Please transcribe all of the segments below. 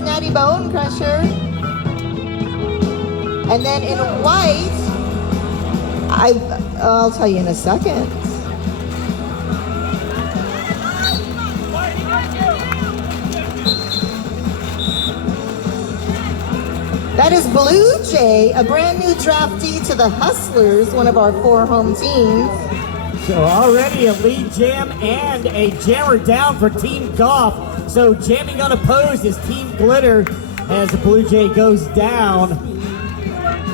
Natty Bone Crusher. And then in white, I'll tell you in a second. That is Blue Jay, a brand new draftee to the Hustlers, one of our 4 home teams. So already a lead jam and a jammer down for Team Goth. So jamming unopposed is Team Glitter as the Blue Jay goes down.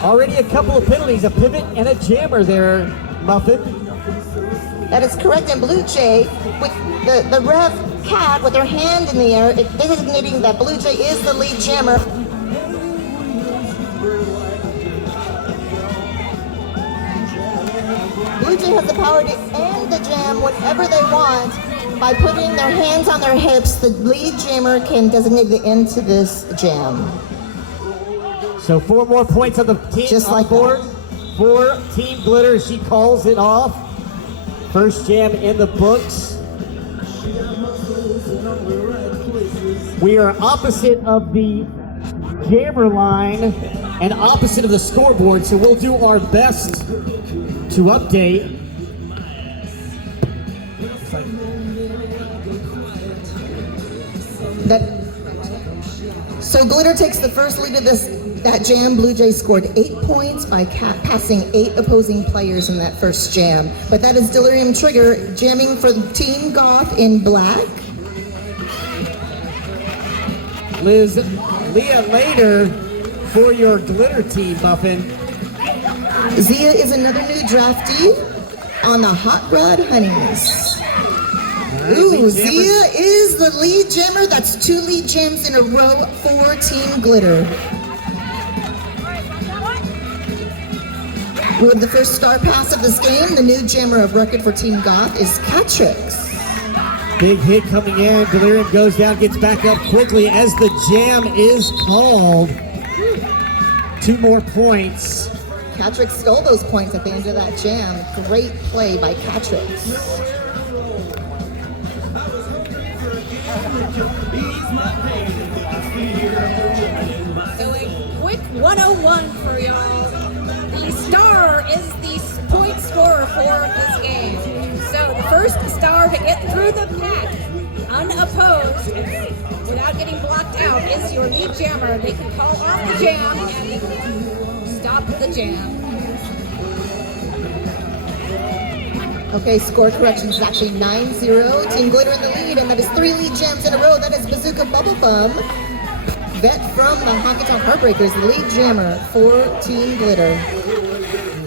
Already a couple of penalties, a pivot and a jammer there, Muffin. That is correct, and Blue Jay, with the ref cat with her hand in the air, designating that Blue Jay is the lead jammer. Blue Jay has the power to end the jam whenever they want. By putting their hands on their hips, the lead jammer can designate the end to this jam. So 4 more points on the team Just like board for Team Glitter. She calls it off. First jam in the books. We are opposite of the jammer line and opposite of the scoreboard, so we'll do our best to update. So Glitter takes the first lead of that jam. Blue Jay scored 8 points by passing 8 opposing players in that first jam. But that is Delirium Trigger jamming for Team Goth in black. Liz, Leah later for your Glitter team, Muffin. Zia is another new draftee on the Hot Rod Honeys. Ooh, Zia is the lead jammer. That's 2 lead jams in a row for Team Glitter. With the first star pass of this game, the new jammer of record for Team Goth is Catrix. Big hit coming in. Delirium goes down, gets back up quickly as the jam is called. 2 more points. Catrix stole those points at the end of that jam. Great play by Catrix. So a quick 101 for y'all. The star is the point scorer for this game. So the first star to get through the pack unopposed without getting blocked out is your lead jammer. They can call off the jam and stop the jam. Okay, score correction is actually 9-0. Team Glitter in the lead, and that is 3 lead jams in a row. That is Bazooka Bubblebum. Vet from the Honky Tonk Heartbreakers, the lead jammer for Team Glitter.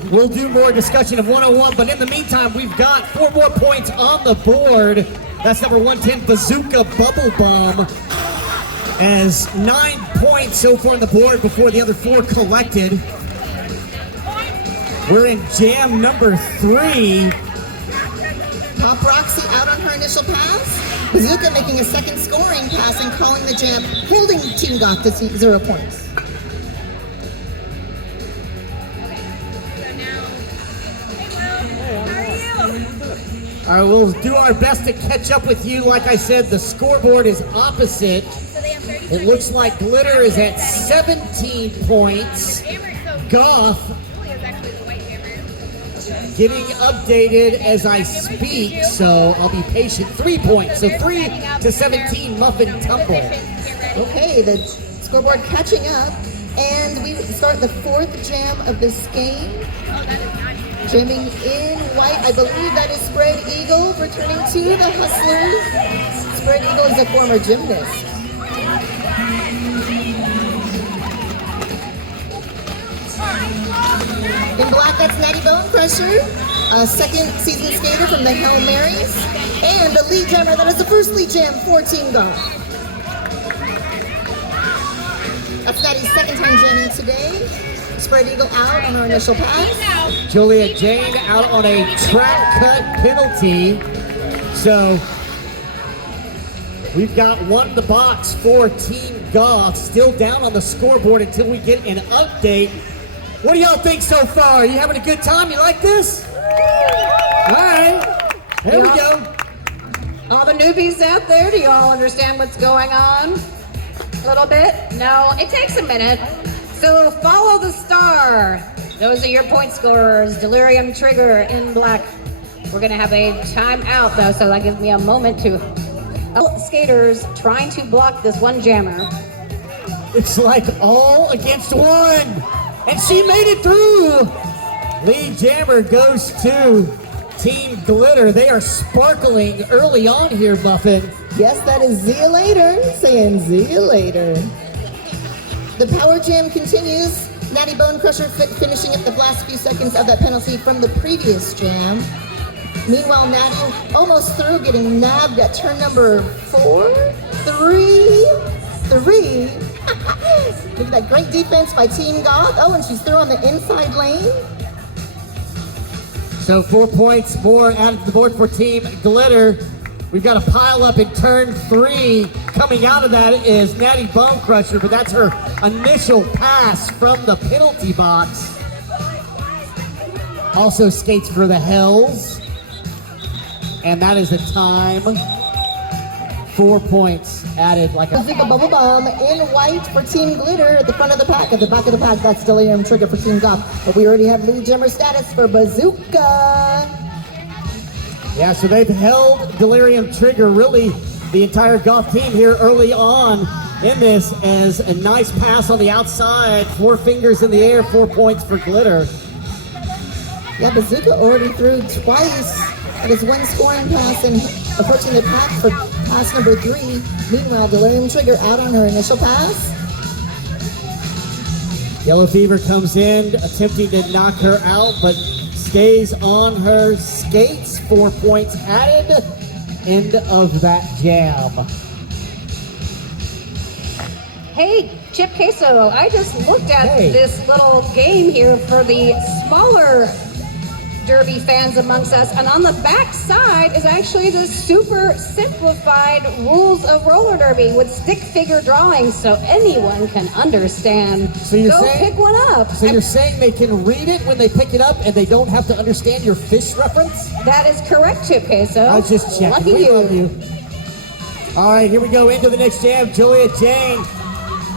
We'll do more discussion of 101, but in the meantime, we've got 4 more points on the board. That's number 110, Bazooka Bubblebum, as 9 points so far on the board before the other 4 collected. We're in jam number 3. Pop Roxy out on her initial pass. Bazooka making a second scoring pass and calling the jam, holding Team Goth to 0 points. All right, we'll do our best to catch up with you. Like I said, the scoreboard is opposite. It looks like Glitter is at 17 points. Goth getting updated as I speak, so I'll be patient. 3 points, so 3 to 17, Muffin Tumble. Okay, the scoreboard catching up, and we start the 4th jam of this game. Jamming in white, I believe that is Spread Eagle returning to the Hustlers. Spread Eagle is a former gymnast. In black, that's Natty Bone Crusher, a second season skater from the Hail Marys, and the lead jammer, that is the first lead jam for Team Goth. That's Natty's second time jamming today. Spread Eagle out on her initial pass. Julia Jane out on a track cut penalty. So we've got 1 in the box for Team Goth, still down on the scoreboard until we get an update. What do y'all think so far? Are you having a good time? You like this? All right, there we go. All the newbies out there, do y'all understand what's going on? little bit? No, it takes a minute. So follow the star. Those are your point scorers. Delirium Trigger in black. We're gonna have a timeout though, so that gives me a moment to... skaters trying to block this one jammer. It's like all against one. And she made it through. Lead jammer goes to Team Glitter. They are sparkling early on here, Muffin. Yes, that is see you later, saying see you later. The power jam continues. Natty Bone Crusher finishing up the last few seconds of that penalty from the previous jam. Meanwhile, Natty almost through, getting nabbed at turn number 4, 3. Look at that great defense by Team Goth. Oh, and she's through on the inside lane. So 4 points more added to the board for Team Glitter. We've got a pile up in turn 3. Coming out of that is Natty Bone Crusher, but that's her initial pass from the penalty box. Also skates for the Hells. And that is a time. 4 points added like a... Bazooka Bubble Bomb in white for Team Glitter at the front of the pack. At the back of the pack, that's Delirium Trigger for Team Goth. But we already have lead jammer status for Bazooka. Yeah, so they've held Delirium Trigger really the entire Goth team here early on in this as a nice pass on the outside. 4 fingers in the air, 4 points for Glitter. Yeah, Bazooka already threw twice. That is one scoring pass and approaching the pack for pass number 3. Meanwhile, Delirium Trigger out on her initial pass. Yellow Fever comes in, attempting to knock her out, but stays on her skates. 4 points added. End of that jam. Hey, Chip Queso, I just looked at this little game here for the smaller Derby fans amongst us, and on the back side is actually the super simplified rules of roller derby with stick figure drawings so anyone can understand. So you're Go saying, pick one up. So you're saying they can read it when they pick it up and they don't have to understand your fish reference? That is correct, Chip Queso. I was just checking. Lucky We you. love you. All right, here we go into the next jam. Julia Jane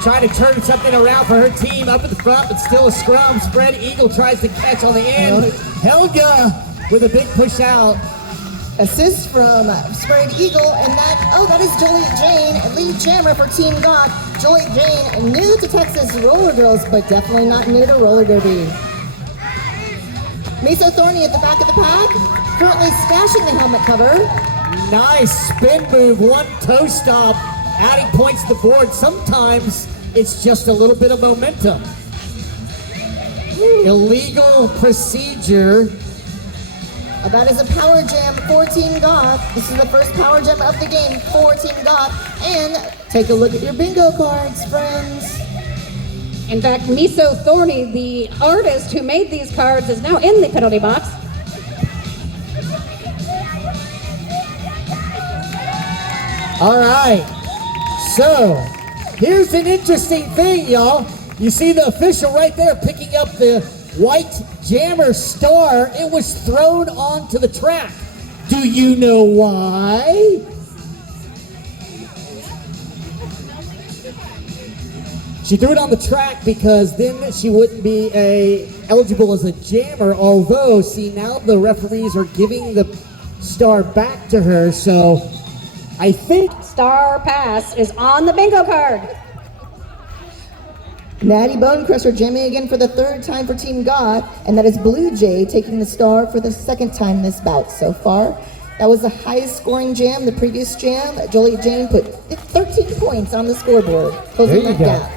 trying to turn something around for her team up at the front, but still a scrum. Spread Eagle tries to catch on the end. Helga with a big push out. Assist from Spread Eagle, and that is Juliet Jane, lead jammer for Team Goth. Juliet Jane, new to Texas roller girls, but definitely not new to roller derby. Miso Thorny at the back of the pack, currently stashing the helmet cover. Nice spin move, 1 toe stop, adding points to the board. Sometimes it's just a little bit of momentum. Illegal procedure. That is a power jam for Team Goth. This is the first power jam of the game for Team Goth. And take a look at your bingo cards, friends. In fact, Miso Thorny, the artist who made these cards, is now in the penalty box. All right, so here's an interesting thing, y'all. You see the official right there picking up the white jammer star. It was thrown onto the track. Do you know why? She threw it on the track because then she wouldn't be eligible as a jammer, although, see, now the referees are giving the star back to her, so I think Star pass is on the bingo card. Natty Bone Crusher jamming again for the 3rd time for Team Goth, and that is Blue Jay taking the star for the 2nd time this bout so far. That was the highest scoring jam, the previous jam. Juliet Jane put 13 points on the scoreboard, closing that gap.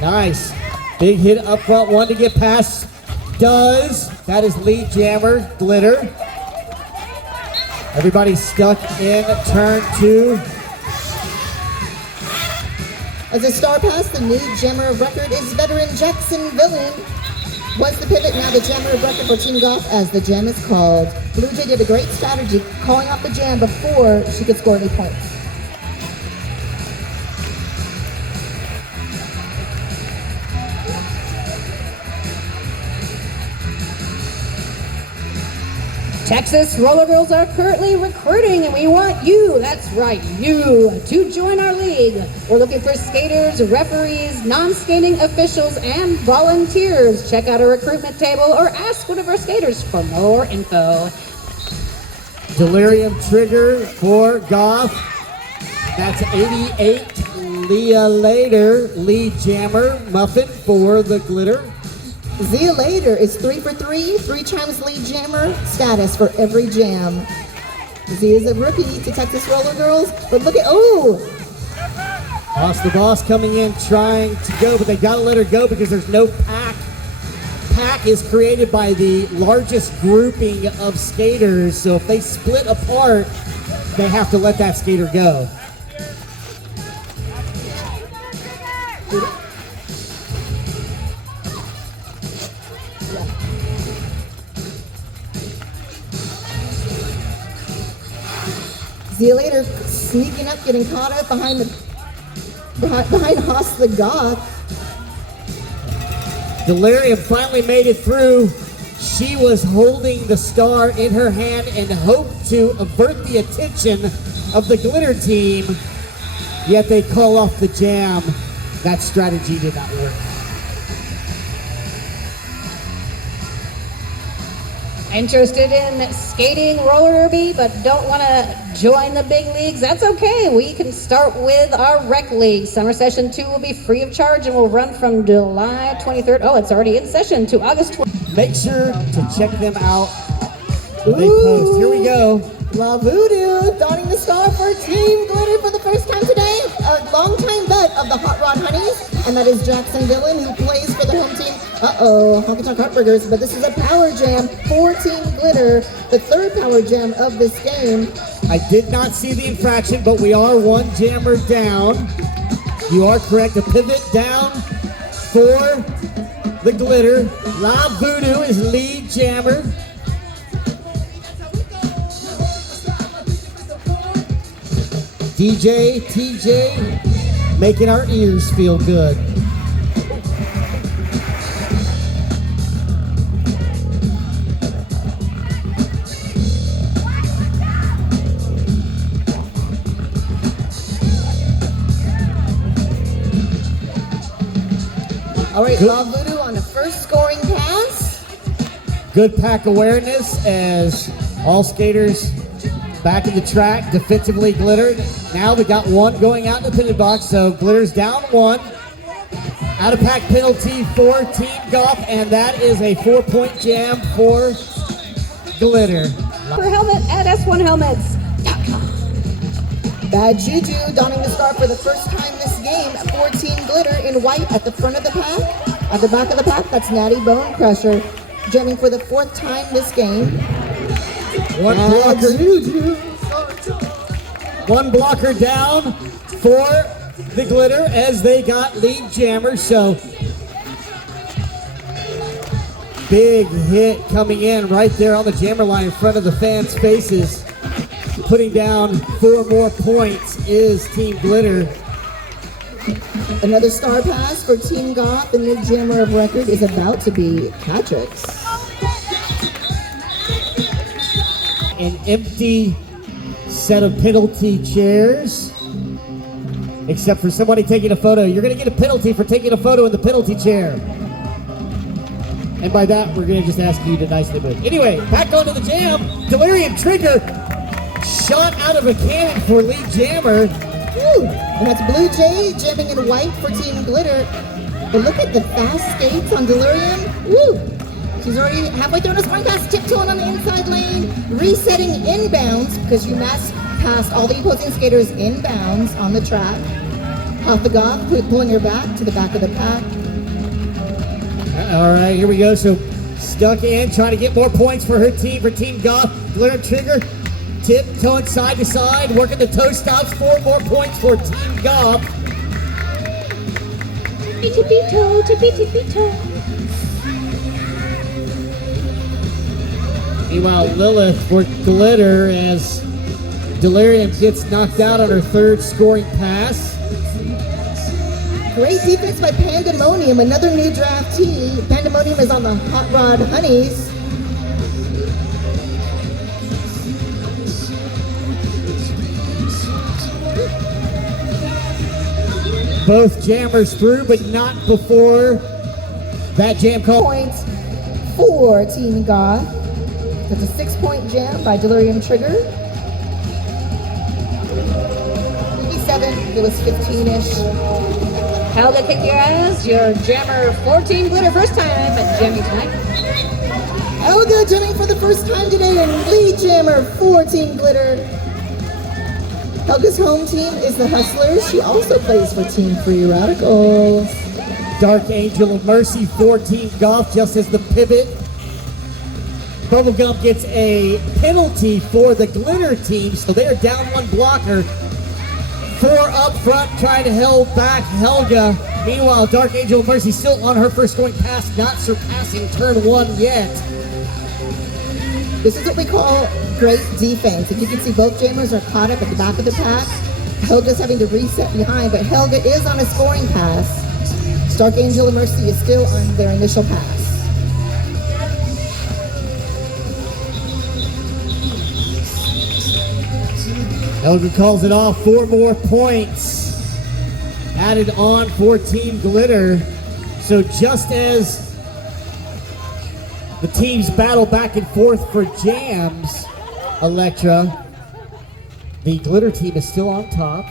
Nice. Big hit up front, one to get past. Does. That is lead jammer, Glitter. Everybody stuck in turn 2. As a star pass, the new jammer of record is veteran Jackson Villain. Was the pivot, now the jammer of record for Team Goth as the jam is called. Blue Jay did a great strategy calling off the jam before she could score any points. Texas Roller Girls are currently recruiting, and we want you, that's right, you, to join our league. We're looking for skaters, referees, non-skating officials, and volunteers. Check out our recruitment table or ask one of our skaters for more info. Delirium Trigger for Goth. That's 88. Leah Later, lead jammer. Muffin for the Glitter. Zia Later is 3 for 3, 3 times lead jammer status for every jam. Zia is a rookie to Texas Roller Girls, but look at, oh! Boss the Boss coming in trying to go, but they gotta let her go because there's no pack. Pack is created by the largest grouping of skaters, so if they split apart, they have to let that skater go. Zia Later sneaking up, getting caught up behind Haas the Goth. Delirium finally made it through. She was holding the star in her hand and hoped to avert the attention of the Glitter team, yet they call off the jam. That strategy did not work. Interested in skating roller derby but don't want to join the big leagues? That's okay. We can start with our rec league. Summer session 2 will be free of charge and will run from July 23rd. Oh, it's already in session to August 20th. Make sure to check them out when they post. Here we go. La Voodoo donning the star for Team Glitter for the first time today. A longtime vet of the Hot Rod Honeys, and that is Jackson Dillon, who plays for their home team. Honky Tonk Heartburgers, but this is a power jam for Team Glitter, the third power jam of this game. I did not see the infraction, but we are one jammer down. You are correct. A pivot down for the Glitter. La Voodoo is lead jammer. DJ, TJ, making our ears feel good. All right, La Voodoo on the first scoring pass. Good pack awareness as all skaters back in the track, defensively Glitter. Now we got one going out in the pivot box, so Glitter's down 1. Out of pack penalty for Team Goth, and that is a 4-point jam for Glitter. For helmet at S1helmets. Bad Juju donning the star for the first time this game for Team Glitter in white at the front of the pack. At the back of the pack, that's Natty Bone Crusher, jamming for the 4th time this game. One blocker down for the Glitter as they got lead jammer, so big hit coming in right there on the jammer line in front of the fans' faces. Putting down 4 more points is Team Glitter. Another star pass for Team Goth. The mid jammer of record is about to be Patrick's. An empty set of penalty chairs, except for somebody taking a photo. You're going to get a penalty for taking a photo in the penalty chair. And by that, we're going to just ask you to nicely move. Anyway, back onto the jam. Delirium Trigger shot out of a cannon for lead jammer. Woo. And that's Blue Jay jamming in white for Team Glitter. But look at the fast skates on Delirium. Woo! She's already halfway through the scoring pass, tiptoeing on the inside lane, resetting inbounds because you passed all the opposing skaters inbounds on the track. Off the Goth, pulling her back to the back of the pack. All right, here we go. So stuck in, trying to get more points for her team, for Team Goth. Glitter Trigger tiptoeing side to side, working the toe stops. 4 more points for Team Goth. Tippy toe, tippy tippy toe. Meanwhile, Lilith for Glitter as Delirium gets knocked out on her 3rd scoring pass. Great defense by Pandemonium, another new draftee. Pandemonium is on the Hot Rod Honeys. both jammers through, but not before that jam call. Points for Team Goth. That's a 6-point jam by Delirium Trigger. Maybe 7, it was 15-ish. Helga kick your ass, your jammer 14 glitter first time at jamming tonight. Helga jamming for the first time today and lead jammer 14 glitter. Helga's home team is the Hustlers. She also plays for Team Free Radicals. Dark Angel of Mercy for Team Goth, just as the pivot. Bubblegum gets a penalty for the glitter team, so they're down 1 blocker. 4 up front trying to hold back Helga. Meanwhile, Dark Angel of Mercy still on her first scoring pass, not surpassing turn 1 yet. This is what we call great defense. If you can see, both jammers are caught up at the back of the pack. Helga's having to reset behind, but Helga is on a scoring pass. Dark Angel of Mercy is still on their initial pass. Helga calls it off. 4 more points added on for Team Glitter. So just as the teams battle back and forth for jams, Electra, the Glitter team is still on top.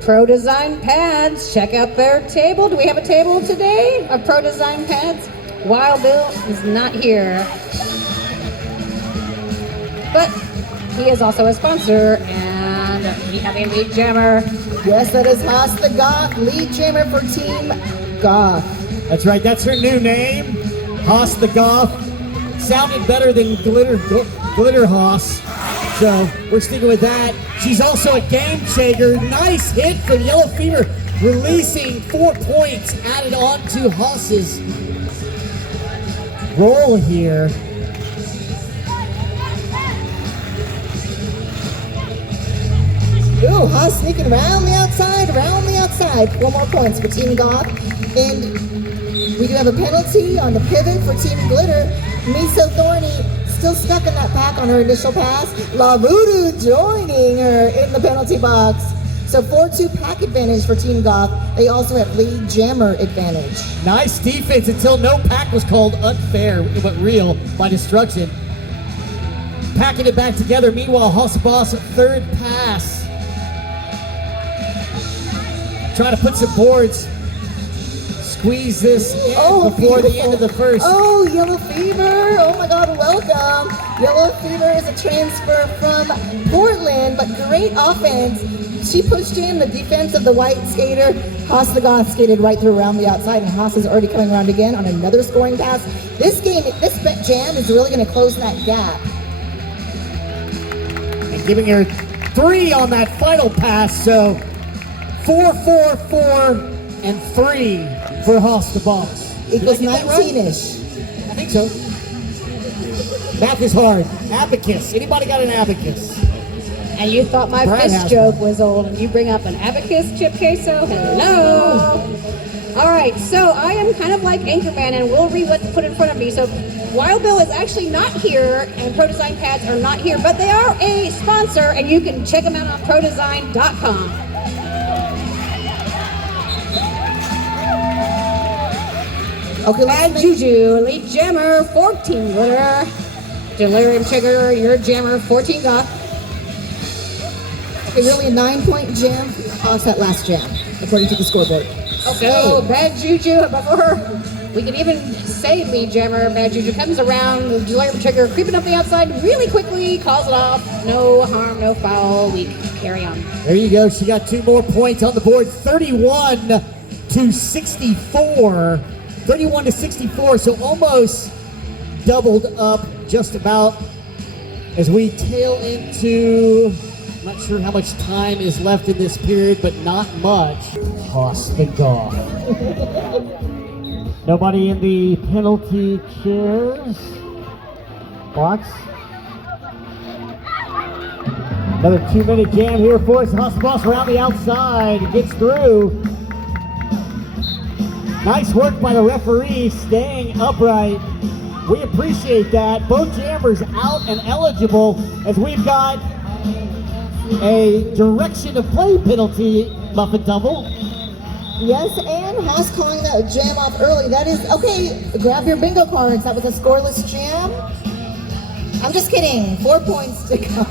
Pro Design pads, check out their table. Do we have a table today of Pro Design pads? Wild Bill is not here, but he is also a sponsor, and we have a lead jammer. Yes, that is Haas the Goth, lead jammer for Team Goth. That's right, that's her new name, Haas the Goth. Sounded better than Glitter Haas, so we're sticking with that. She's also a game changer. Nice hit from Yellow Fever, releasing 4 points added on to Haas's roll here. Ooh, Haas sneaking around the outside, 4 more points for Team Goth. And we do have a penalty on the pivot for Team Glitter. Miso Thorny still stuck in that pack on her initial pass. La Voodoo joining her in the penalty box. So 4-2 pack advantage for Team Goth. They also have lead jammer advantage. Nice defense until no pack was called unfair, but real by destruction. Packing it back together. Meanwhile, Boss 3rd pass. Trying to put some boards. Squeeze this in before the end of the first. Oh, Yellow Fever. Oh my God, welcome. Yellow Fever is a transfer from Portland, but great offense. She pushed in the defense of the white skater. Haas the Goth skated right through around the outside, and Haas is already coming around again on another scoring pass. This jam is really going to close that gap. And giving her 3 on that final pass, so 4, 4, 4, and 3 for Haas the Boss. Equals 19-ish. I think so. Math is hard. Abacus. Anybody got an abacus? And you thought my fist joke was old, and you bring up an abacus, Chip Queso? Hello! All right, so I am kind of like Anchorman, and we'll read what's put in front of me. So Wild Bill is actually not here, and Pro Design pads are not here, but they are a sponsor, and you can check them out on prodesign.com. Okay, Bad Juju, lead jammer, 14 glitter. Delirium Trigger, your jammer, 14 Goth. Okay, really a 9-point jam off that last jam, according to the scoreboard. Okay, so Bad Juju, before we can even say lead jammer, Bad Juju comes around, the Delirium Trigger creeping up the outside really quickly, calls it off. No harm, no foul, we carry on. There you go, she got 2 more points on the board, 31-64. 31-64, so almost doubled up just about as we tail into, I'm not sure how much time is left in this period, but not much. Haas the Goth. Nobody in the penalty chairs box. Another 2-minute jam here for us. Haas the Boss around the outside, gets through. Nice work by the referee, staying upright. We appreciate that. Both jammers out and eligible as we've got a direction of play penalty, Muffin Tumble. Yes, and Haas calling that jam off early. That is, okay, grab your bingo cards. That was a scoreless jam. I'm just kidding. 4 points to go.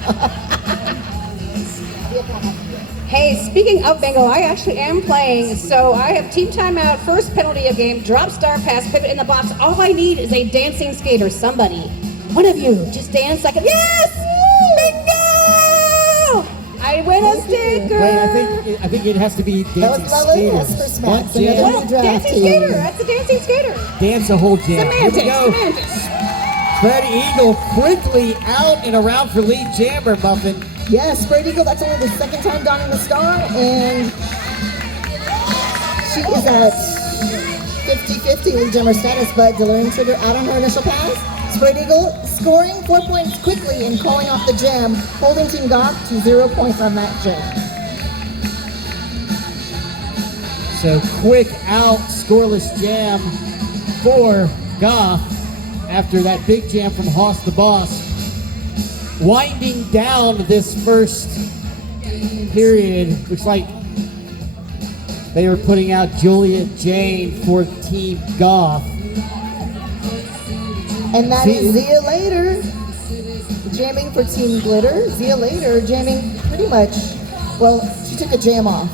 Hey, speaking of bingo, I actually am playing. So I have team timeout, first penalty of game, drop star pass, pivot in the box. All I need is a dancing skater. Somebody, one of you, just dance like a, yes! Bingo! I win a sticker! Wait, I think it has to be That dancing was Lily Hesper skaters. Smacks. One jam. Well, dancing skater, that's a dancing skater. Dance a whole jam. Here we Semantics, go. semantics. Fred Eagle quickly out and around for lead jammer, Muffin. Yes, Spread Eagle, that's only the second time donning the star, and she is at 50-50 lead jammer status, but delivering trigger out on her initial pass. Spread Eagle scoring 4 points quickly and calling off the jam, holding Team Goth to 0 points on that jam. So quick out, scoreless jam for Goth after that big jam from Haas the Boss. Winding down this first period, looks like they were putting out Julia Jane for Team Goth. And that is Zia Later jamming for Team Glitter. Zia Later jamming pretty much, well, she took a jam off.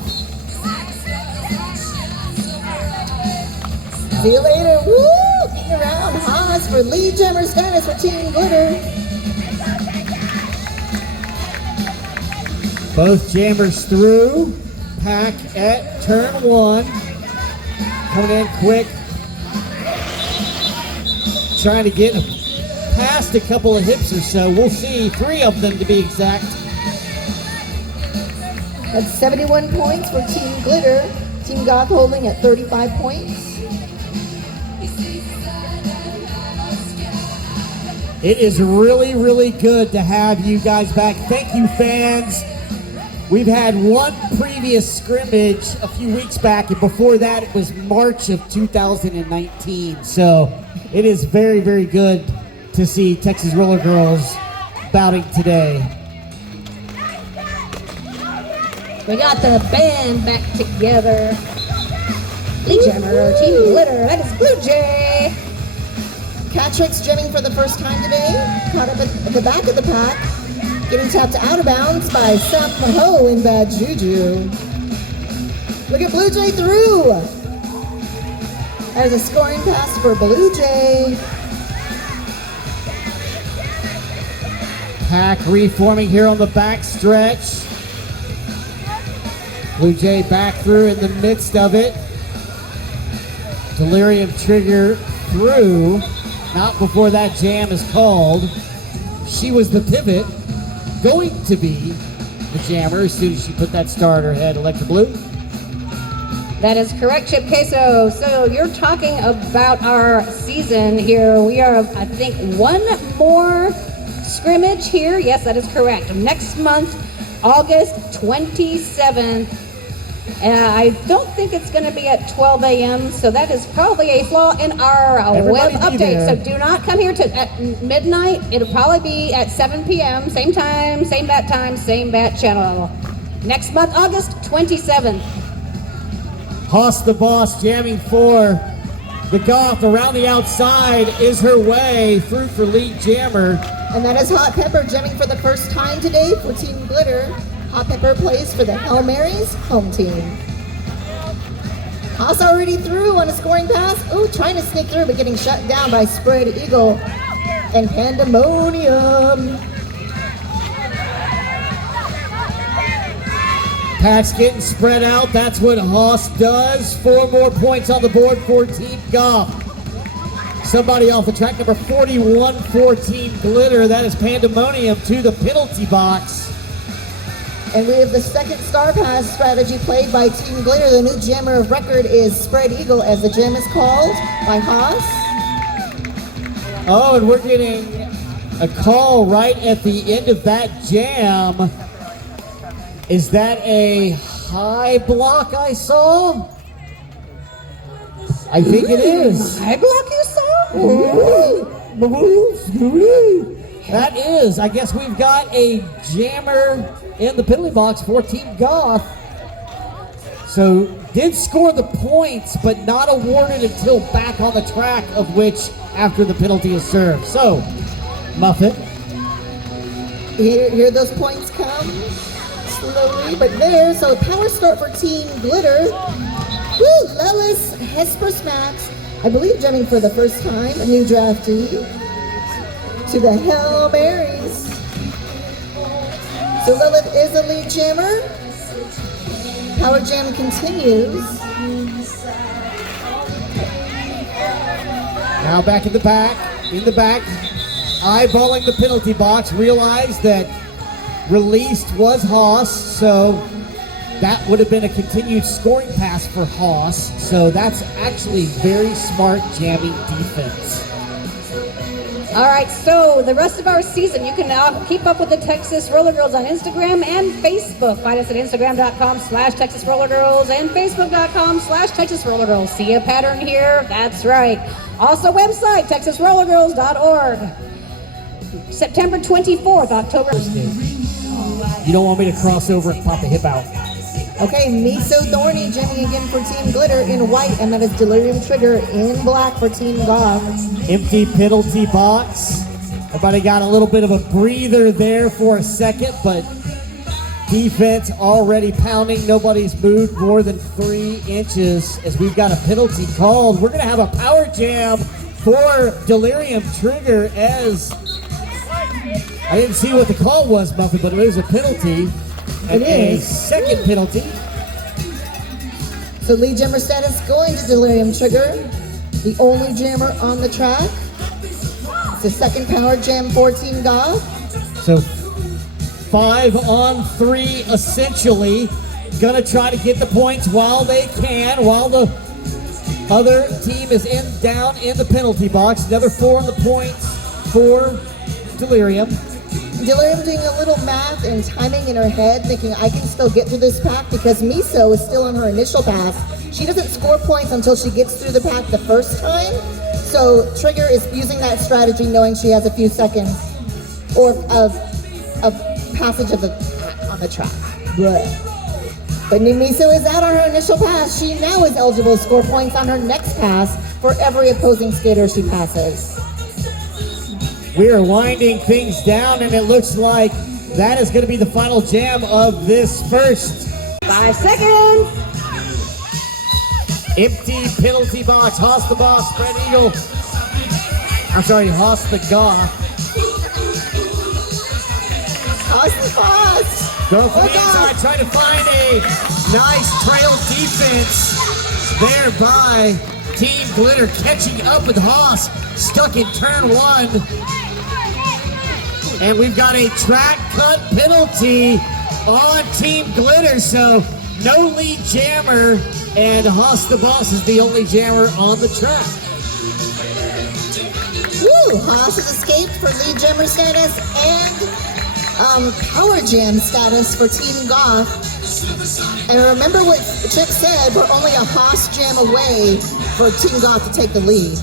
Zia Later, woo! Getting around Haas for lead jammer status for Team Glitter. Both jammers through. Pack at turn one. Coming in quick. Trying to get past a couple of hips or so. We'll see. 3 of them to be exact. That's 71 points for Team Glitter. Team Goth holding at 35 points. It is really, really good to have you guys back. Thank you, fans. We've had one previous scrimmage a few weeks back, and before that it was March of 2019. So it is very, very good to see Texas Roller Girls bouting today. We got the band back together. Lead jammer, Team Glitter, that is Blue Jay. Catrix jamming for the first time today. Caught up at the back of the pack. Getting tapped out of bounds by Sam Ho in Bad Juju. Look at Blue Jay through. There's a scoring pass for Blue Jay. Pack reforming here on the back stretch. Blue Jay back through in the midst of it. Delirium trigger through. Not before that jam is called. She was the pivot. Going to be the jammer as soon as she put that star in her head. Electra Blue. That is correct, Chip Queso. So you're talking about our season here. We are, I think, one more scrimmage here. Yes, that is correct. Next month, August 27th. I don't think it's going to be at 12 a.m., so that is probably a flaw in our web Everybody be update. there. So do not come here at midnight. It'll probably be at 7 p.m., same time, same bat time, same bat channel. Next month, August 27th. Haas the Boss jamming for the Goth around the outside is her way through for lead jammer. And that is Hot Pepper jamming for the first time today for Team Glitter. Hot Pepper plays for the Hail Marys home team. Haas already through on a scoring pass. Ooh, trying to sneak through, but getting shut down by Spread Eagle and Pandemonium. Pack's getting spread out. That's what Haas does. 4 more points on the board for Team Goth. Somebody off the track, number 41 for Team Glitter. That is Pandemonium to the penalty box. And we have the second star pass strategy played by Team Glitter. The new jammer of record is Spread Eagle, as the jam is called by Haas. Oh, and we're getting a call right at the end of that jam. Is that a high block I saw? I think it is. High block you saw? Ooh. That is, I guess we've got a jammer in the penalty box for Team Goth. So did score the points, but not awarded until back on the track, of which after the penalty is served. So, Muffet. Here those points come slowly, but there. So power start for Team Glitter. Woo, Lelis Hesperus Max, I believe jamming for the first time, a new draftee. To the Hail Marys. So Lilith is a lead jammer. Power jam continues. Now back in the back, eyeballing the penalty box, realized that released was Haas, so that would have been a continued scoring pass for Haas. So that's actually very smart jamming defense. All right, so the rest of our season, you can now keep up with the Texas Roller Girls on Instagram and Facebook. Find us at Instagram.com/Texas Roller Girls and Facebook.com/Texas Roller Girls. See a pattern here? That's right. Also, website, TexasRollerGirls.org. September 24th, October. You don't want me to cross over and pop a hip out. Okay, Miso Thorny jamming again for Team Glitter in white, and that is Delirium Trigger in black for Team Goth. Empty penalty box. Everybody got a little bit of a breather there for a second, but defense already pounding. Nobody's moved more than 3 inches as we've got a penalty called. We're going to have a power jam for Delirium Trigger as I didn't see what the call was, Buffy, but it was a penalty. And a second penalty. So lead jammer status going to Delirium Trigger, the only jammer on the track. It's the second power jam for Team Goth. So 5-on-3 essentially. Gonna try to get the points while they can, while the other team is down in the penalty box. Another 4 on the points for Delirium. Delirium doing a little math and timing in her head, thinking I can still get through this pack because Miso is still on her initial pass. She doesn't score points until she gets through the pack the first time. So Trigger is using that strategy knowing she has a few seconds or of passage of the pack on the track. But Miso is out on her initial pass. She now is eligible to score points on her next pass for every opposing skater she passes. We are winding things down, and it looks like that is going to be the final jam of this first. 5 seconds. Empty penalty box. Haas the boss, spread eagle. I'm sorry, Haas the Goth. Haas the boss. Go from the inside, trying to find a nice trail defense there by Team Glitter, catching up with Haas, stuck in turn 1. And we've got a track cut penalty on Team Glitter, so no lead jammer, and Haas the boss is the only jammer on the track. Woo! Haas has escaped for lead jammer status and power jam status for Team Goth. And remember what Chip said, we're only a Haas jam away for Team Goth to take the lead.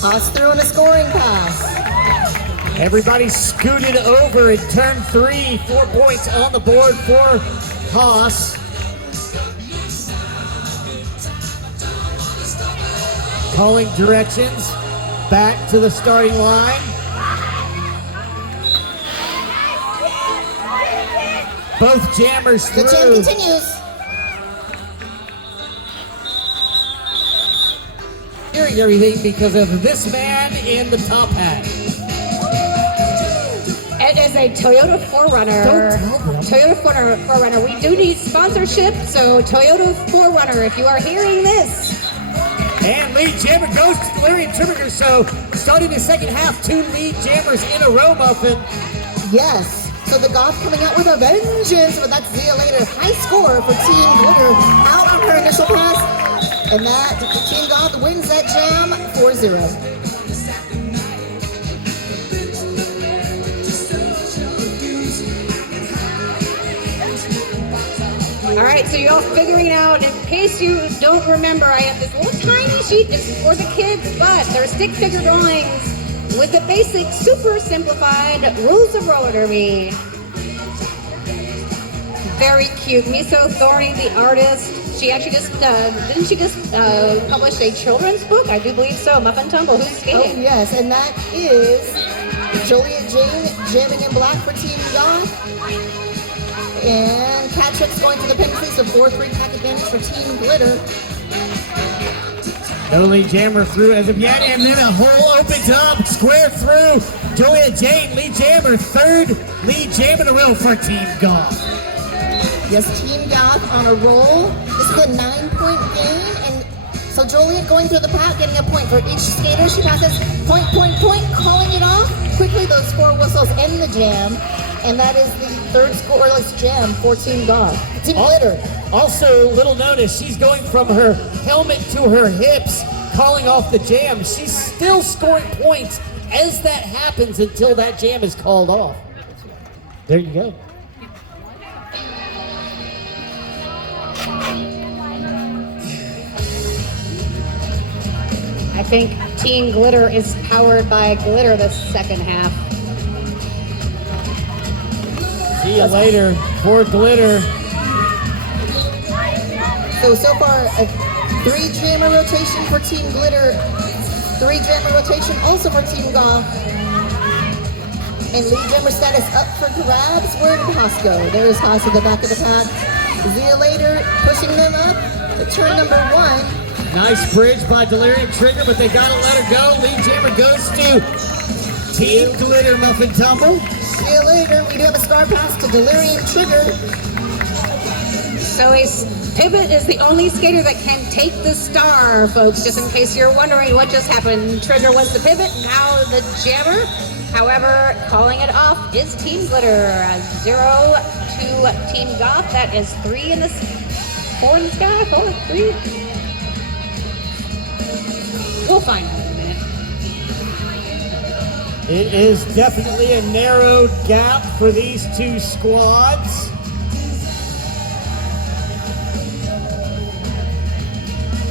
Haas threw in a scoring pass. Everybody scooted over in turn 3. 4 points on the board for Haas. Calling directions back to the starting line. Both jammers through. The jam continues. Hearing everything because of this man in the top hat. It is a Toyota 4Runner. Don't tell them. Toyota 4Runner. We do need sponsorship, so Toyota 4Runner, if you are hearing this. And lead jammer goes to Delirium Trigger, so starting the second half, 2 lead jammers in a row, Muffin. Yes. So the Goth coming out with a vengeance, but that's Zia later. High score for Team Glitter out on her initial pass. And that Team Goth wins that jam 4-0. All right, right, so you're all figuring it out. In case you don't remember, I have this little tiny sheet. It's for the kids, but they're stick figure drawings with the basic, super simplified rules of roller derby. Very cute. Miso Thorny, the artist, she actually just, didn't she just publish a children's book? I do believe so. Muffin Tumble, who's Oh, skating? yes, and that is Joliet Jane jamming in black for Team Goth. And Patrick's going to the penalty, so 4-3 pack advantage for Team Glitter. No lead jammer through as of yet, and then a hole opens up, square through. Julia Jane, lead jammer, third lead jam in a row for Team Goth. Yes, Team Goth on a roll. This is a 9-point game, and so Joliet going through the pack, getting a point for each skater. She passes point, calling it off. Quickly, those 4 whistles end the jam, and that is the third scoreless jam for Team Goth. Team Glitter. Also, little notice, she's going from her helmet to her hips, calling off the jam. She's still scoring points as that happens until that jam is called off. There you go. I think Team Glitter is powered by glitter the second half. See you later for Glitter. So far, a 3 jammer rotation for Team Glitter, 3 jammer rotation also for Team Goth. And lead jammer status up for grabs. We're in Costco. There's Costco at the back of the pack. Zia later pushing them up to turn number 1. Nice bridge by Delirium Trigger, but they gotta let her go. Lead jammer goes to Team Glitter Muffin Tumble. See you later. We do have a star pass to Delirium Trigger. So a pivot is the only skater that can take the star, folks, just in case you're wondering what just happened. Trigger was the pivot, now the jammer. However, calling it off is Team Glitter. 0 to Team Goth. That is 3 in the 4 in the sky. 4, 3. We'll find out in a minute. It is definitely a narrowed gap for these 2 squads.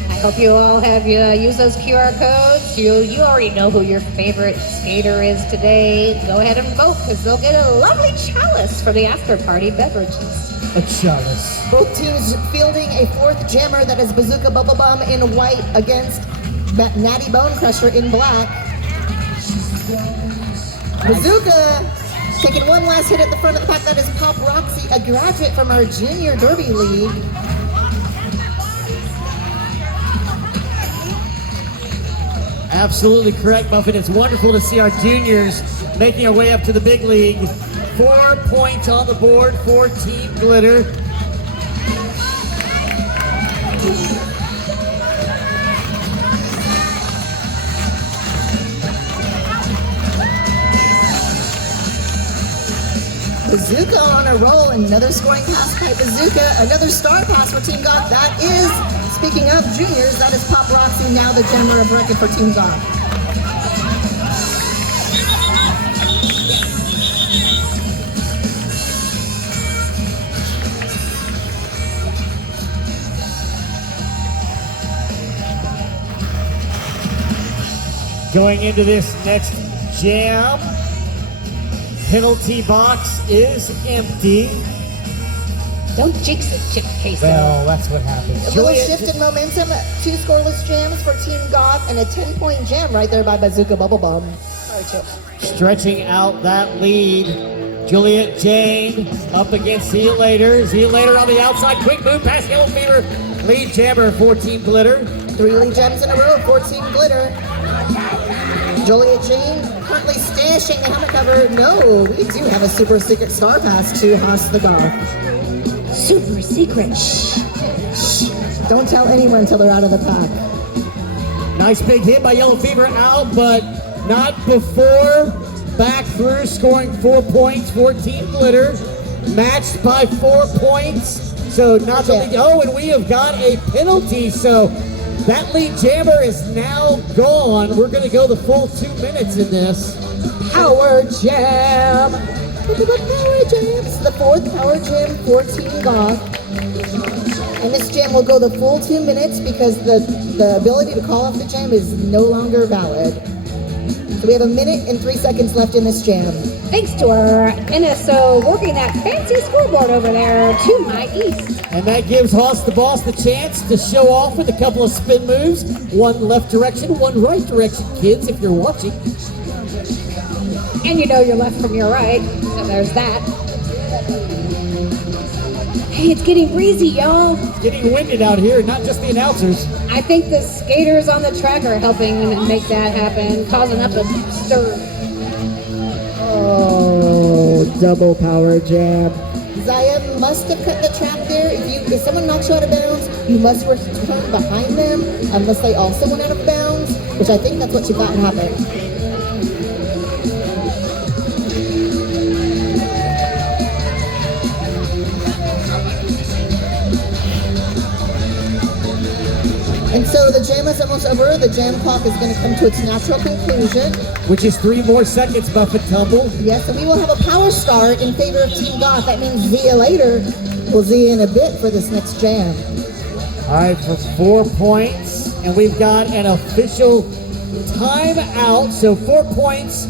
I hope you all have used those QR codes. You already know who your favorite skater is today. Go ahead and vote, because they'll get a lovely chalice for the after-party beverages. A chalice. Both teams fielding a 4th jammer, that is Bazooka Bubble Bum in white against Natty Bone Crusher in black. Bazooka taking one last hit at the front of the pack. That is Pop Roxy, a graduate from our Junior Derby League. Absolutely correct, Muffin. It's wonderful to see our juniors making our way up to the big league. 4 points on the board for Team Glitter. Bazooka on a roll, another scoring pass by Bazooka, another star pass for Team Goth. That is, speaking of juniors, that is Pop Roxy, now the jammer of record for Team Goth. Going into this next jam, penalty box is empty. Don't jinx it, Chip Casey. Well, that's what happens. A little shift in momentum, 2 scoreless jams for Team Goth, and a 10-point jam right there by Bazooka Bubble Bum. Sorry, Chip. Stretching out that lead. Juliet Jane up against See You Later. See You Later on the outside. Quick move past Yellow Fever. Lead jammer for Team Glitter. 3 lead jams in a row for Team Glitter. Joliet Jane currently stashing the helmet cover. No, we do have a super secret star pass to Haas the Goth. Super secret. Shh. Shh. Don't tell anyone until they're out of the pack. Nice big hit by Yellow Fever out, but not before. Back through, scoring 4 points for Team Glitter. Matched by 4 points. So not the lead. Oh, and we have got a penalty. So that lead jammer is now gone. We're going to go the full 2 minutes in this. Power Jam. Power Jam. This is the fourth Power Jam for Team Goth. And this jam will go the full 2 minutes because the ability to call off the jam is no longer valid. So we have 1 minute and 3 seconds left in this jam. Thanks to our NSO working that fancy scoreboard over there to my east. And that gives Hoss the Boss the chance to show off with a couple of spin moves. One left direction, one right direction, kids, if you're watching. And you know your left from your right, so there's that. Hey, it's getting breezy, y'all. It's getting winded out here, not just the announcers. I think the skaters on the track are helping make that happen, causing up a stir. Oh, double Power Jam. Zaya must have cut the track there. If someone knocks you out of bounds, you must return behind them unless they also went out of bounds, which I think that's what you thought happened. And so the jam is almost over. The jam clock is going to come to its natural conclusion. Which is 3 more seconds, Buff and Tumble. Yes, and we will have a power start in favor of Team Goth. That means see you later. We'll see you in a bit for this next jam. All right, for 4 points. And we've got an official timeout. So 4 points,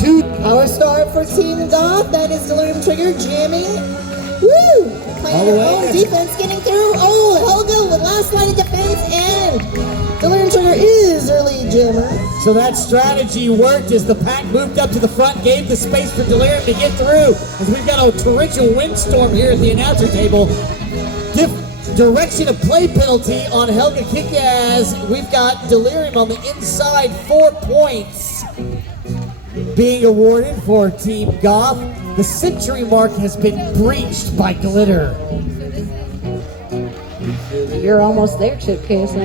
2. Power start for Team Goth. That is Delirium Trigger jamming. Woo! Playing their own defense, getting through. Oh, Helga with last line of defense, and Delirium Trigger is their lead jammer. So that strategy worked as the pack moved up to the front, gave the space for Delirium to get through. As we've got a torrential windstorm here at the announcer table. Direction of play penalty on Helga Kikaz. We've got Delirium on the inside, 4 points being awarded for Team Goth. The century mark has been breached by Glitter. You're almost there, Chip Casey.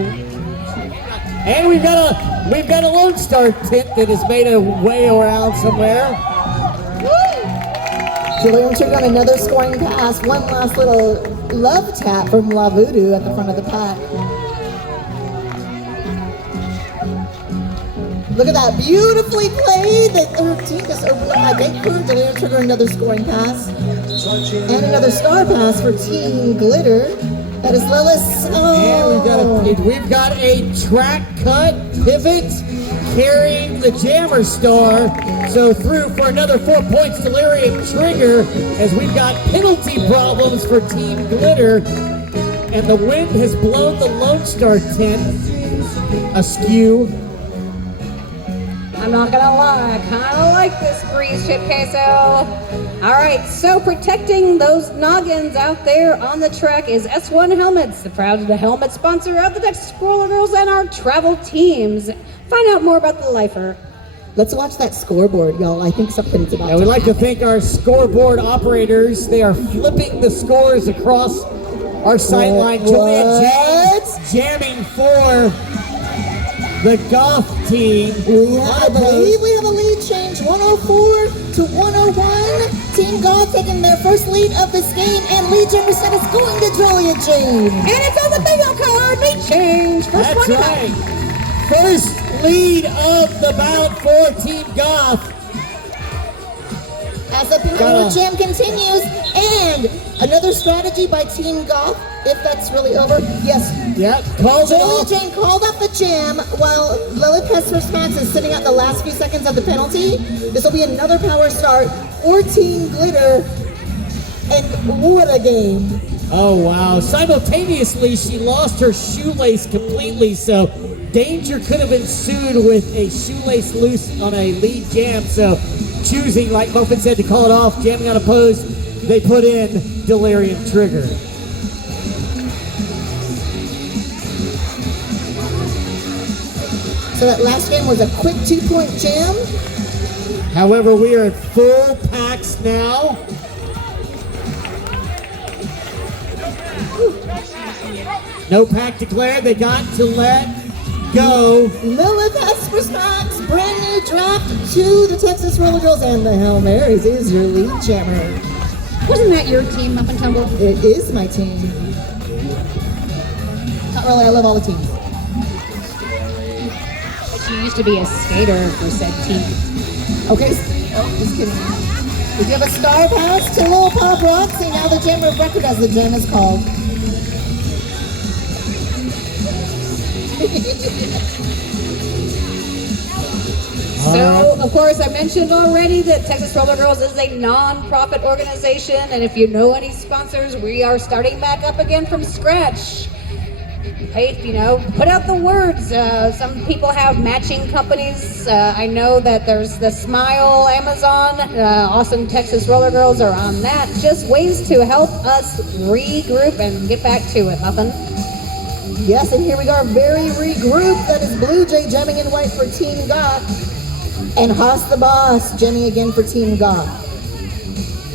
And we've got a Lone Star tent that has made a way around somewhere. Delirium took on another scoring pass. One last little love tap from La Voodoo at the front of the pack. Look at that, beautifully played. The team just opened up that gate for Delirium Trigger, another scoring pass. And another star pass for Team Glitter. That is Lillis. Oh. And we've got a track cut pivot carrying the Jammer Star. So through for another 4 points, Delirium Trigger, as we've got penalty problems for Team Glitter. And the wind has blown the Lone Star tent askew. I'm not gonna lie, I kinda like this breeze, Chip Queso. All right, so protecting those noggins out there on the track is S1 Helmets, the proud helmet sponsor of the Texas Roller Girls and our travel teams. Find out more about the Lifer. Let's watch that scoreboard, y'all. I think something's about to We'd like to thank our scoreboard operators. They are flipping the scores across our sideline. Julia James jamming for the Goth team. I believe we have a lead change, 104 to 101. Team Goth taking their first lead of this game, and lead jammer said it's going to Julia James. And it's on the bingo card, lead change. First That's one right. First lead of the bout for Team Goth. As the Power Jam continues, and another strategy by Team Goth, if that's really over. Yes. Yeah, calls it Julia off. Jane called off the jam while Lilith Hesper's Max is sitting out the last few seconds of the penalty. This will be another power start for Team Glitter, and what a game. Oh, wow. Simultaneously, she lost her shoelace completely, so danger could have ensued with a shoelace loose on a lead jam. So choosing, like Muffin said, to call it off, jamming unopposed, they put in Delirium Trigger. So that last game was a quick 2-point jam. However, we are at full packs now. No pack declared. They got to let go. Lilith Hesper's Max, brand new draft to the Texas Roller Girls, and the Hail Marys is your lead jammer. Wasn't that your team, Muff and Tumble? It is my team. Not really, I love all the teams. She used to be a skater for said team. Okay, oh, just kidding. We do have a star pass to Lil Pop Roxy, now the Jammer of Record as the jam is called. So, of course, I mentioned already that Texas Roller Girls is a non-profit organization, and if you know any sponsors, we are starting back up again from scratch. Hey, you know, put out the words. Some people have matching companies. I know that there's the Smile Amazon. Awesome Texas Roller Girls are on that. Just ways to help us regroup and get back to it. Muffin. Yes, and here we are, very regrouped. That is Blue Jay jamming in white for Team Goth. And Haas the Boss jamming again for Team Goth.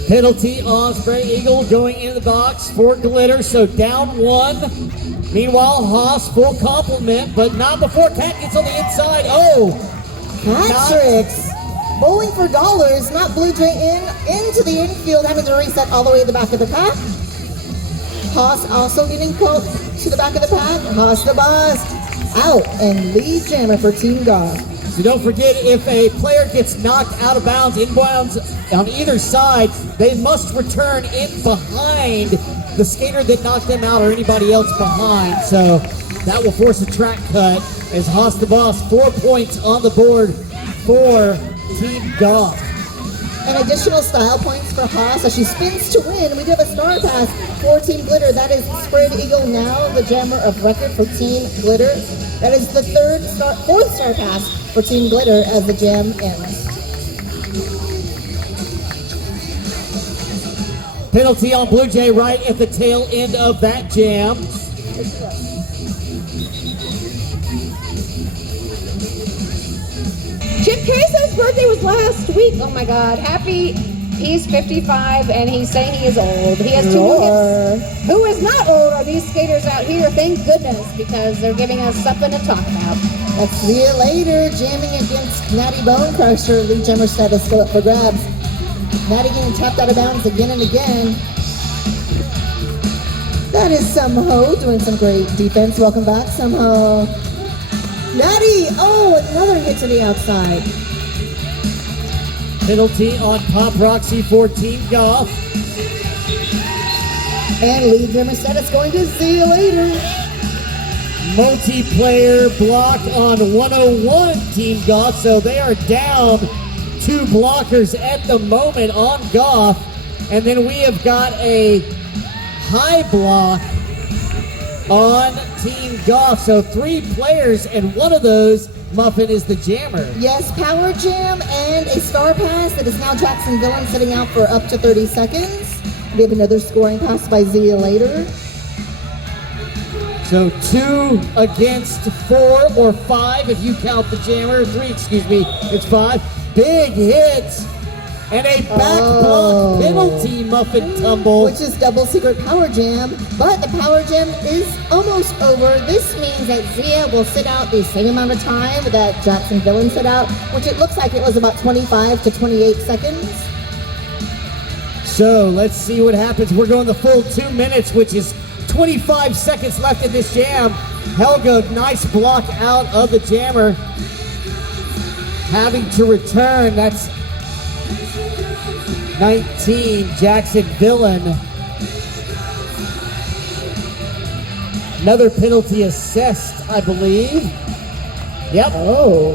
Penalty on Spray Eagle going in the box for Glitter, so down one. Meanwhile, Haas full complement, but not before Cat gets on the inside. Oh! Cat tricks. Bowling for dollars, not Blue Jay into the infield, having to reset all the way to the back of the pack. Haas also getting close to the back of the pack. Haas the Boss out, and lead jammer for Team Goth. So don't forget, if a player gets knocked out of bounds, inbounds on either side, they must return in behind the skater that knocked them out or anybody else behind. So that will force a track cut as Haas the Boss, 4 points on the board for Team Goth. And additional style points for Haas as she spins to win. We do have a star pass for Team Glitter. That is Spread Eagle now, the jammer of record for Team Glitter. That is the fourth star pass for Team Glitter as the jam ends. Penalty on Blue Jay right at the tail end of that jam. Chip Queso's birthday was last week. Oh my God, happy. He's 55 and he's saying he is old. He has 2 hips. Who is not old are these skaters out here, thank goodness, because they're giving us something to talk about. Let's see you later, jamming against Natty Bone Crusher. Lead jammer status still up for grabs. Natty getting tapped out of bounds again and again. That is Someho doing some great defense. Welcome back, Someho. Natty, oh, another hit to the outside. Penalty on Pop Roxy for Team Goth. And lead jammer status going to see you later. Multiplayer block on 101 Team Goth, so they are down 2 blockers at the moment on Goth. And then we have got a high block on Team Goth, so 3 players, and one of those, Muffin, is the jammer. Yes, power jam and a star pass. It is now Jackson Villain sitting out for up to 30 seconds. We have another scoring pass by Zia later. So 2 against 4 or 5 if you count the jammer. 3, excuse me, it's 5. Big hits and a back block penalty, Muffin tumble. Which is double secret power jam, but the power jam is almost over. This means that Zia will sit out the same amount of time that Jackson Villain sit out, which it looks like it was about 25 to 28 seconds. So let's see what happens. We're going the full 2 minutes, which is 25 seconds left in this jam. Helga, nice block out of the jammer. Having to return, that's 19, Jackson Villain. Another penalty assessed, I believe. Yep. Oh.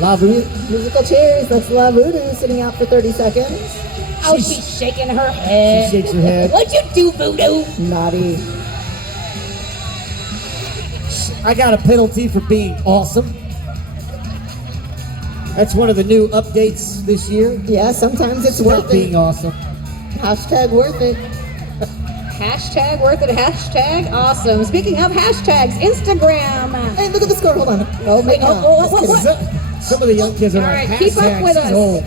La Voodoo. Musical chairs, that's La Voodoo sitting out for 30 seconds. Oh, she's shaking her head. She shakes her head. What'd you do, Voodoo? Naughty. I got a penalty for being awesome. That's one of the new updates this year. Yeah, sometimes it's Stop worth being it. awesome. Hashtag worth it. Hashtag worth it, hashtag awesome. Speaking of hashtags, Instagram. Hey, look at the score, hold on. Oh, Wait, what? Some of the young kids are All like, right, keep up with us. old.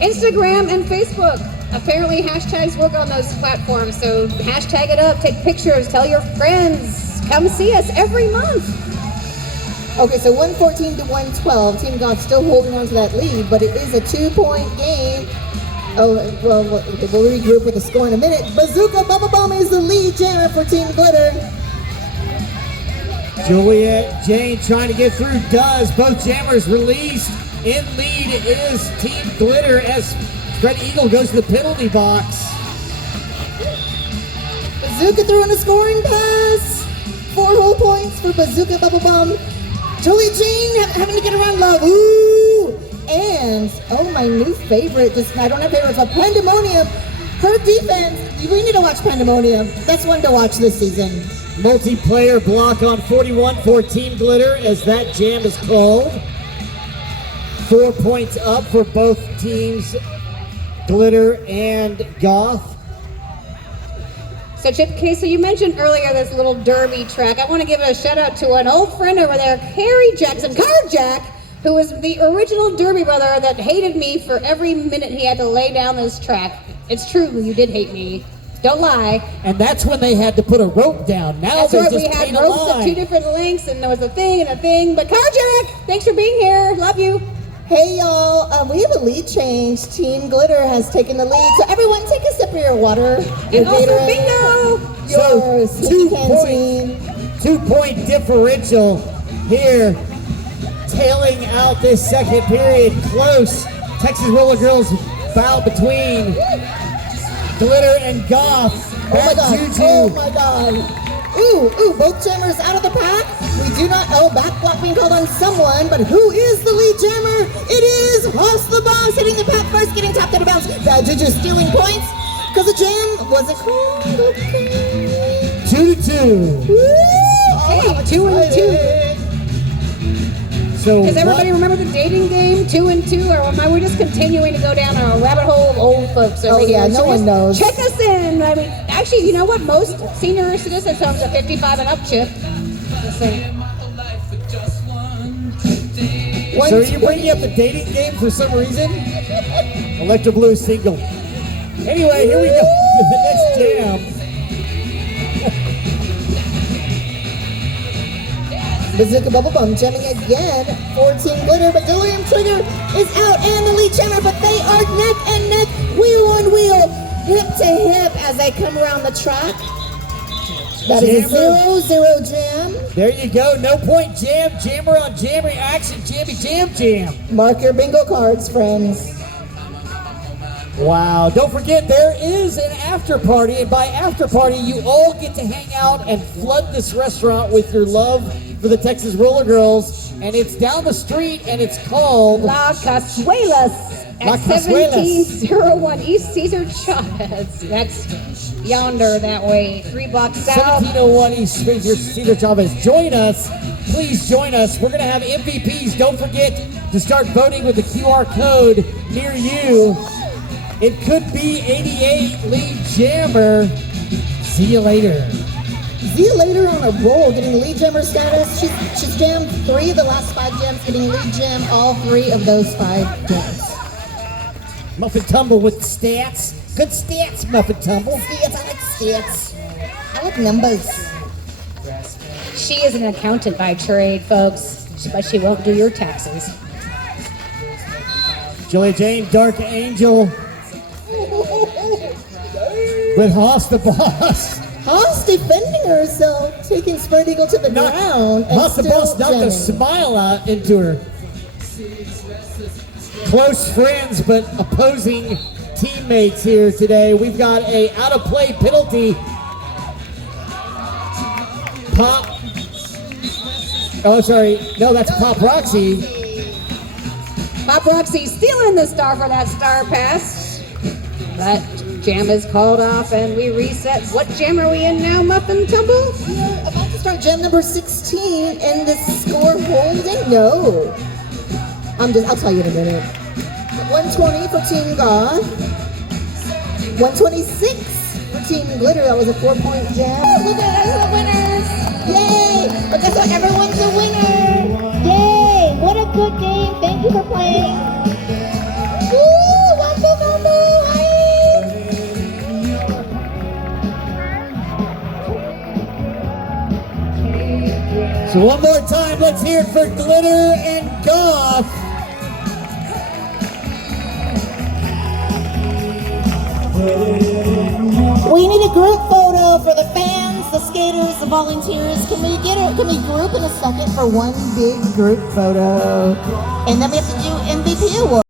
Instagram and Facebook. Apparently hashtags work on those platforms, so hashtag it up, take pictures, tell your friends, come see us every month. Okay, so 114 to 112. Team Goth still holding on to that lead, but it is a 2-point game. Oh, well, we'll regroup with the score in a minute. Bazooka Bubba Bomb is the lead jammer for Team Glitter. Juliet Jane trying to get through, does. Both jammers released. In lead is Team Glitter as Spread Eagle goes to the penalty box. Bazooka throwing a scoring pass. 4 whole points for Bazooka Bubble Bomb. Julie Jean having to get around love. Ooh! And, oh, my new favorite, just I don't have favorites, but Pandemonium. Her defense, we need to watch Pandemonium. That's one to watch this season. Multiplayer block on 41 for Team Glitter as that jam is called. 4 points up for both teams, Glitter and Goth. So Chip Casey, you mentioned earlier this little derby track. I want to give a shout out to an old friend over there, Harry Jackson, Car Jack, who was the original derby brother that hated me for every minute he had to lay down this track. It's true, you did hate me. Don't lie. And that's when they had to put a rope down. Now That's they right, just we had paint a ropes of line. 2 different lengths, and there was a thing and a thing. But Car Jack, thanks for being here. Love you. Hey y'all, we have a lead change. Team Glitter has taken the lead. So everyone take a sip of your water. Your And also Gatorade, bingo. Your So, Sneaky Canteen. 2-point differential here, tailing out this second period. Close. Texas Roller Girls foul between Glitter and Goth. Oh my Bad god, juju. oh my god. Ooh, both jammers out of the pack. We do not, back block being called on someone, but who is the lead jammer? It is Hoss the Boss hitting the pack first, getting tapped out of bounds. Bad Juju stealing points because the jam wasn't called. Okay. 2-2. Woo! Hey, 2 and 2. So Does everybody remember the dating game, 2 and 2, or am we just continuing to go down a rabbit hole of old folks over Oh, yeah, here? no one just knows. Check us in. I mean, actually, you know what? Most senior citizens homes are 55 and up, Chip. Just saying. So are you bringing up the dating game for some reason? Electro Blue single. Anyway, here we go with the next jam. Bazooka Bubble Bum jamming again for Team Glitter, but Delirium Trigger is out and the lead jammer, but they are neck and neck, wheel on wheel, hip to hip as they come around the track. That is a 0-0 jam. There you go, no point jam, jammer on jammer action, jammy jam. Mark your bingo cards, friends. Wow, don't forget there is an after party, and by after party you all get to hang out and flood this restaurant with your love for the Texas Roller Girls, and it's down the street and it's called La Casuelas La at Casuelas. 1701 East Cesar Chavez. That's yonder that way, 3 blocks south. 1701 East Cesar Chavez. Join us. Please join us. We're going to have MVPs. Don't forget to start voting with the QR code near you. It could be 88 lead jammer. See you later. See you later on a roll, getting lead jammer status. She's jammed 3 of the last 5 jams, getting lead jam all 3 of those 5 jams. Muffin Tumble with stats. Good stats, Muffin Tumble. Stats, I like stats. I like numbers. She is an accountant by trade, folks, but she won't do your taxes. Julia Jane, Dark Angel. With Hoss the Boss. Hoss defending herself, taking Spread Eagle to the ground. and Hoss the still Boss knocked jamming. a smile out into her. Close friends, but opposing teammates here today. We've got a out of play penalty. Pop. Oh, sorry. No, that's Pop Roxy. Pop Roxy stealing the star for that star pass. That jam is called off and we reset. What jam are we in now, Muffin Tumble? We're about to start jam number 16, and the score holding. No. I'll tell you in a minute. 120 for Team Goth. 126 for Team Glitter. That was a 4-point jam. Look at us, the winners! Yay! But guess what? Everyone's a winner! Yay! What a good game. Thank you for playing. Woo! Wambo Mambo! Hi! So one more time, let's hear it for Glitter and Goth. We need a group photo for the fans, the skaters, the volunteers. Can we group in a second for one big group photo? And then we have to do MVP award.